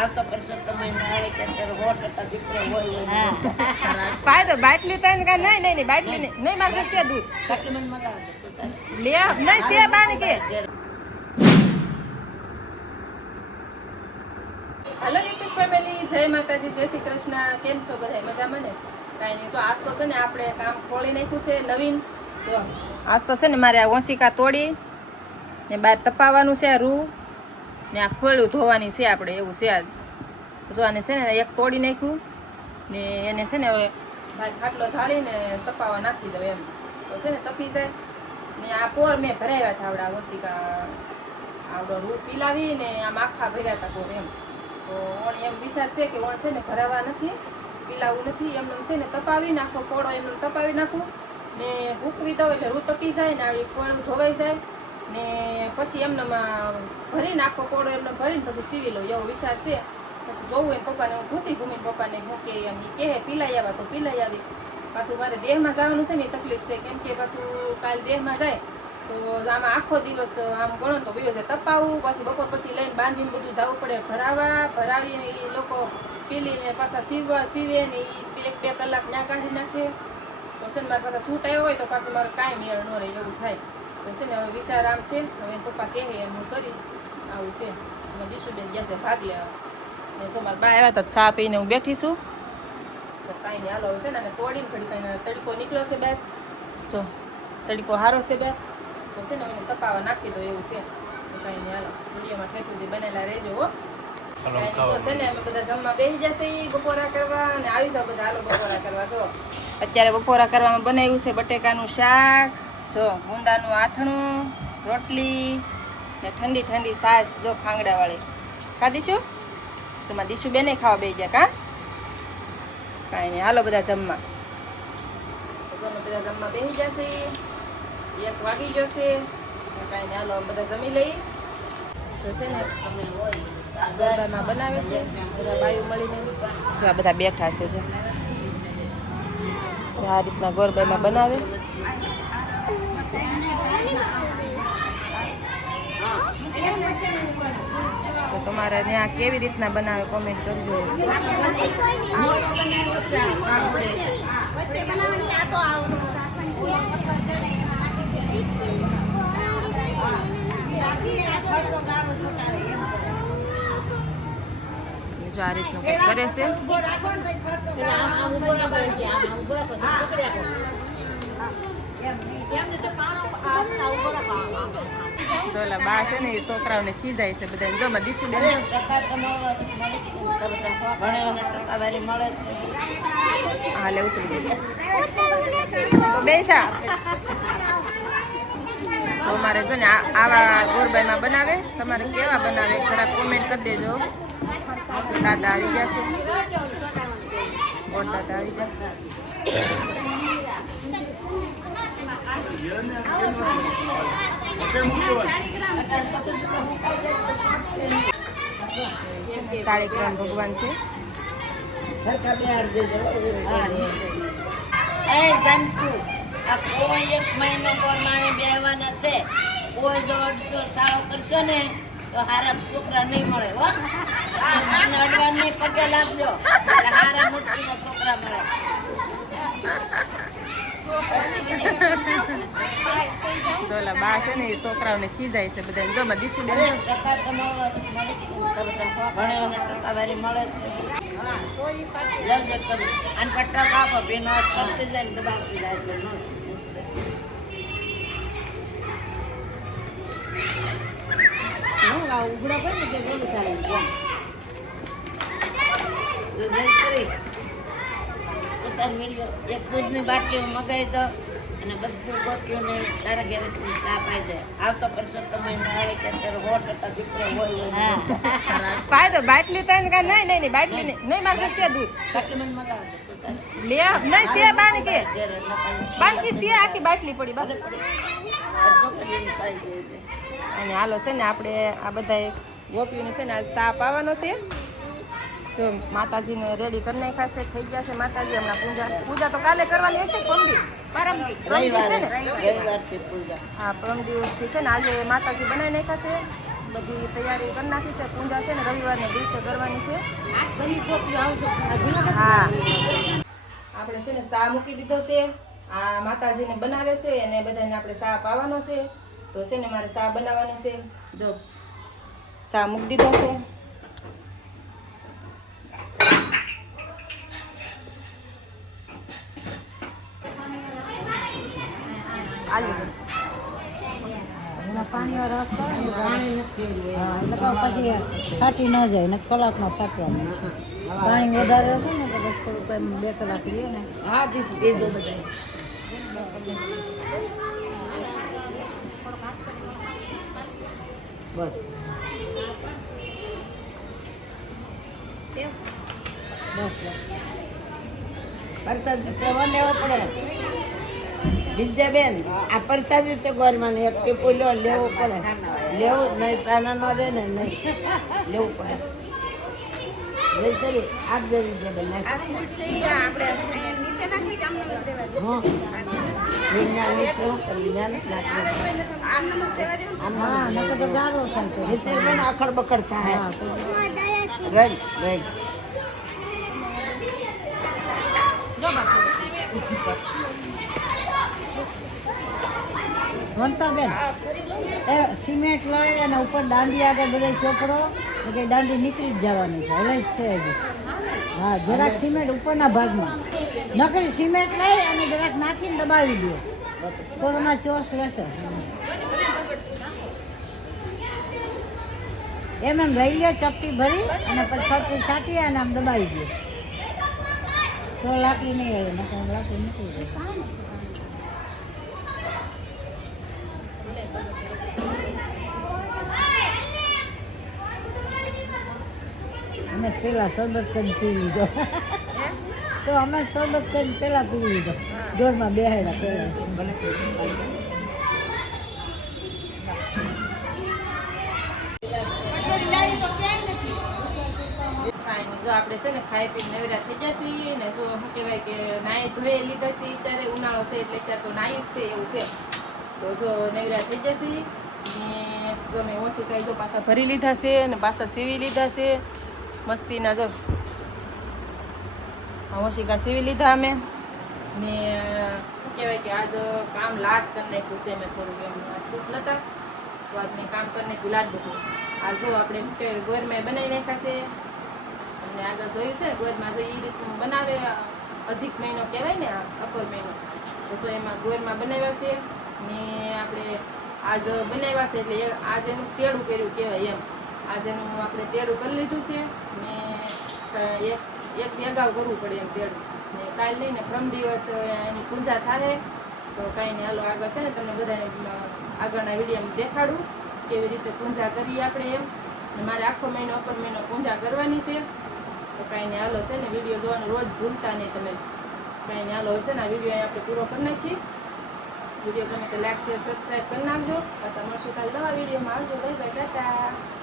આવતો પરસો તમે આવે કે અત્યારે 100% દીકરો હોય ફાયદો બાટલી તો એને કાંઈ નહીં બાટલી નહીં મારે છે દૂધ સપ્લિમેન્ટ મંગાવે તો તારે લે નહીં છે બાને કે હેલો યુટ્યુબ ફેમિલી, જય માતાજી, જય શ્રી કૃષ્ણ. કેમ છો બધા? મજામાં ને? કાંઈ નહીં. જો આજ તો છે ને આપણે કામ ખોલી નાખ્યું છે નવીન. જો આજ તો છે ને મારે આ ઓશિકા તોડી ને બહાર તપાવવાનું છે, આ રૂ ને આ ખોળું ધોવાની છે આપણે, એવું છે આજ. જો આને છે ને એક તોડી નાખ્યું ને એને છે ને હવે બહાર ખાટલો ઢાળીને તપાવવા નાખી દઉં એમ, તો છે ને તપી જાય. ને આ પોર મેં ભરાવ્યા હતા આવડા ઓશિકા, આવડો રૂ પીલાવી ને આમ આખા ભર્યા હતા પોર એમ. તો ઓણ એમ વિચાર છે કે ઓણ છે ને ભરાવા નથી, પીલાવું નથી, એમને છે ને તપાવી નાખો, કોળો એમને તપાવી નાખું ને હૂકવી દઉં એટલે રૂ તપી જાય ને આવી કોળું ધોવાઈ જાય ને પછી એમનેમાં ભરી નાખો, કોળો એમને ભરીને પછી સીવી લઉં એવો વિચાર છે. પછી જોવું એમ પપ્પાને હું પૂછી ભૂમિને પપ્પાને હું કે એમ કહે પીલાઈ આવ્યા તો પીલાઈ આવી. પાછું મારે દેહમાં જવાનું છે ને એ તકલીફ છે, કેમ કે પાછું કાલ દેહમાં જાય તો આમાં આખો દિવસ આમ ગણો તો વયો છે તપાવું, પછી બપોર પછી લઈને બાંધીને બધું જવું પડે ભરાવીને એ લોકો પીલીને પાછા સીવે ને એ 1-2 કલાક ત્યાં કાઢી નાખે. તો છે ને મારે પાછા સૂટ આવ્યો હોય તો પાછું મારે કાંઈ મેળ ન રહે એવું થાય. તો છે ને હવે વિચાર આમ છે, હવે પપ્પા કહે એમ હું કરી આવું છે. એમાં દીશુબેન ગયા છે ભાગ લેવા ને જો મારા બા આવ્યા તો ચા પીને હું બેઠી છું. તો કાંઈ નહીં, હાલો છે ને તોડીને ઘડી કંઈ તડકો નીકળ્યો છે બેર, જો તડકો સારો છે બેર, તો છે ને એને તપાવવા નાખી દો એવું છે. તો કાંઈ નહીં, હાલો વિડીયોમાં ઠેઠ સુધી બનેલા રહેજો હો. છે ને અમે બધા જમવા બેસી જશે બપોરા કરવા અને આવી જાવ બધા, હાલો બપોરા કરવા. જો અત્યારે બપોરા કરવામાં બનાવ્યું છે બટેકાનું શાક, જો ગુંદાનું આથણું, રોટલી ને ઠંડી ઠંડી છાશ જો ખાંગડાવાળી. ખાધીશું તમારે દીશું બેને ખાવા બેસી ગયા કાં? કાંઈ નહીં, હાલો બધા જમવા. તો અમે બધા જમવા બેસી જશે, 1 વાગી જશે. કાંઈ નહીં, હાલો બધા જમી લઈ. તો છે ને સમય હોય ગરબામાં બનાવે છે બધા બાયું મળીને. જો આ બધા બેઠા છે, જો આ રીતના ગરબામાં બનાવે. તો તમારે ત્યાં કેવી રીતના બનાવે કોમેન્ટ કરજો. જો આ રીતનું કંઈક કરે છે. તો બા છે ને એ છોકરાઓને ખીજાય છે બધા. જો માં દીશું બેન હાલે ઉતરી તો બેસા. તો મારે જો ને આવા ગોરબાઈમાં બનાવે, તમારે કેવા બનાવે થોડા કોમેન્ટ કરી દેજો. દાદા આવી જશે, ઓર દાદા આવી જશે. શાળીગ્રામ ભગવાન છે. કોઈ 1 મહિનો કોરમાને બેહવાના છે. કોઈ જો સાળો કરશો ને તો હારા છોકરા નહીં મળે હો. અને અડવાને પગે લાગજો એટલે હારા મસ્તીના છોકરા મળે. તો બા છે ને એ છોકરાઓને ખીજાય છે બધા. જો માં દીશું બેન ટકા તમારો ભણ્યોને ટકાવારી મળે જલ્દી કરું અને પટ્ટા કાપો બેનો કરતી જાય ને દબાવતી જાય એટલે ઉઘડા પડે ને કે ગમે થાય એક દૂધની બાટલી મગાવી દો અને બધું ગોત્યું ને તારા ઘેર ચા પાઈ દે. આવતો પરસો તમે આવે કે અત્યારે 100% દીકરો હોય ફાયદો બાટલી તો એને કાંઈ નહીં બાટલી નહીં મારે છે દૂધ સપ્લિમેન્ટ મંગાવે તો તારે લે નહીં છે બાને કે બાકી છે આખી બાટલી પડી બાકી છોકરીને પાઈ દે. અને હાલો છે ને આપણે આ બધા ગોપીઓને છે ને આજ ચા પાવાનો છે. જો માતાજીને રેડી કરી નાખ્યા છે, થઈ ગયા છે માતાજી. હમણાં પૂજા તો કાલે કરવાની હશે, પરમદી છે ને, રવિવારથી પૂજા. હા પરમ દિવસથી છે ને આજે માતાજી બનાવી નાખ્યા છે. બધી તૈયારી કરી નાખી છે. પૂજા છે ને રવિવારને દિવસે કરવાની છે. હા આપણે છે ને ચા મૂકી દીધો છે. આ માતાજીને બનાવે છે અને બધાને આપણે ચા પાવાનો છે. તો છે ને મારે ચા બનાવવાનો છે. જો ચા મૂકી દીધો છે. આલુ પાણી વાળા પાણી નથી પછી ફાટી ન જાય ને કલાકમાં ફાટવાનું પાણી વધારે હશે ને તો થોડુંક 2 કલાક લે ને હા દીદી દેજો બધા બસ પ્રસાદ સેવા લેવો પડે વિજયાબેન આ પ્રસાદી છે ગોરમાં એક ટીપો લેવો પડે લેવું જ નહીં સાના ન રહે ને નહીં લેવું પડે જય સરી આપજે વિજયાબેન આખડ બખડ થાય રેડ રેડ વંતાબેન એ સિમેન્ટ લઈ અને ઉપર દાંડી આગળ બધા ચોપડો કે દાંડી નીકળી જ જવાની છે હવે જ છે હજી હા જરાક સિમેન્ટ ઉપરના ભાગમાં નકરી સિમેન્ટ લઈ અને જરાક નાખીને દબાવી દો તો તમારે ચોસ રહેશે એમ રહી લે ચપટી ભરી અને પછી ફરતી છાંટી અને આમ દબાવી દો તો લાકડી નહીં આવે નકર લાકડી નીકળી જાય અમે પેલા શરબત કરીને પી લીધો તો અમે શરબત કરીને પેલા પી લીધો જોરમાં બેહેલા પેલા જો આપણે છે ને ખાઈ પીને નવરા થઈ જશે ને જો શું કહેવાય કે નાહી ધોઈ લીધા છે અત્યારે ઉનાળો છે એટલે અત્યારે તો નાહી જ તે એવું છે તો જો નવરા થઈ જશે ને જો મેં ઓછી કઈ જો પાછા ભરી લીધા છે ને પાછા સીવી લીધા છે મસ્તીના જો ઓશિકા સીવી લીધા અમે ને શું કહેવાય કે આજ કામ લાટ કરી નાખ્યું છે મેં થોડુંક એમ સૂટ નહોતા તો આજને કામ કરી નાખ્યું લાટ બધું આ જો આપણે શું કહેવાય ગોરમાં બનાવી નાખ્યા છે અને આગળ જોયું છે ગોરમાં જો એ રીતનું બનાવે અધિક મહિનો કહેવાય ને અપર મહિનો તો એમાં ગોરમાં બનાવ્યા છે ને આપણે આજ બનાવ્યા છે એટલે આજ એનું તેડું કર્યું કહેવાય એમ આજે એનું આપણે તેડું કરી લીધું છે ને એક અગાઉ કરવું પડે એમ તેડું ને કાલ લઈને પ્રમ દિવસ એની પૂજા થાય તો કાંઈ નહીં હાલો આગળ છે ને તમને બધાને આગળના વિડીયોમાં દેખાડું કેવી રીતે પૂજા કરીએ આપણે એમ મારે આખો મહિનો અપર મહિનો પૂજા કરવાની છે તો કાંઈ નહીં હાલો છે ને વિડીયો જોવાનું રોજ ભૂલતા નહીં તમે કાંઈ નહીં હાલો છે ને આ વિડીયો આપણે પૂરો કરી નાખીએ વિડીયો ગમે તો લાઈક શેર સબસ્ક્રાઈબ કરી નાખજો પાછા મળશું કાલે નવા વિડીયોમાં આવજો બાય બાય ટાટા